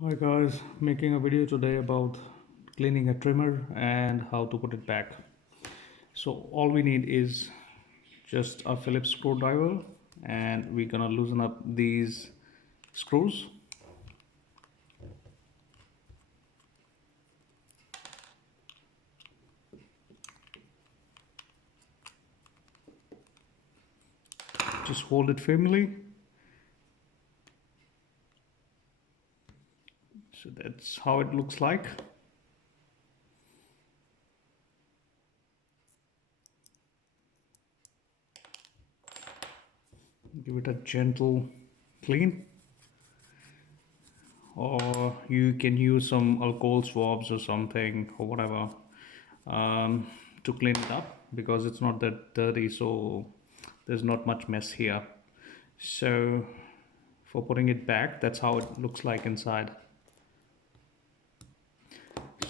Hi guys, making a video today about cleaning a trimmer and how to put it back. So all we need is just a Phillips screwdriver and we're gonna loosen up these screws. Just hold it firmly. So that's how it looks like. Give it a gentle clean, or you can use some alcohol swabs or something or whatever to clean it up because it's not that dirty, so there's not much mess here. So for putting it back, that's how it looks like inside.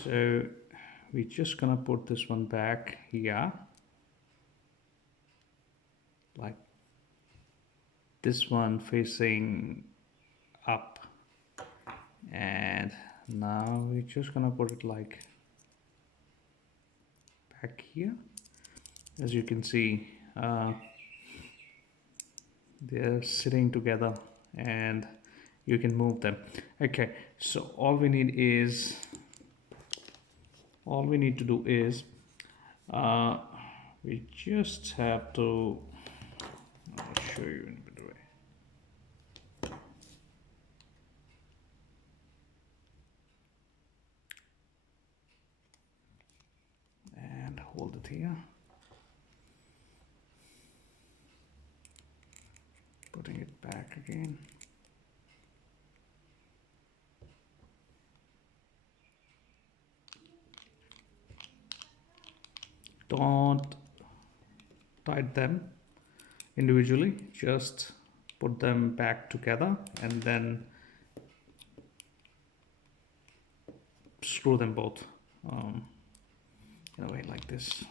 So we're just gonna put this one back here, like this one facing up, and now we're just gonna put it like back here. As you can see, they're sitting together and you can move them. Okay, so all we need to do is uh, we just have to, I'll show you in a bit way. And hold it here, putting it back again. Don't tight them individually, just put them back together and then screw them both in a way like this.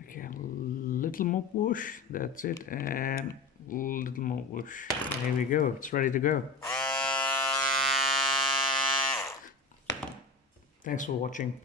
Okay, a little more push, that's it, and a little more push. And here we go, it's ready to go. Thanks for watching.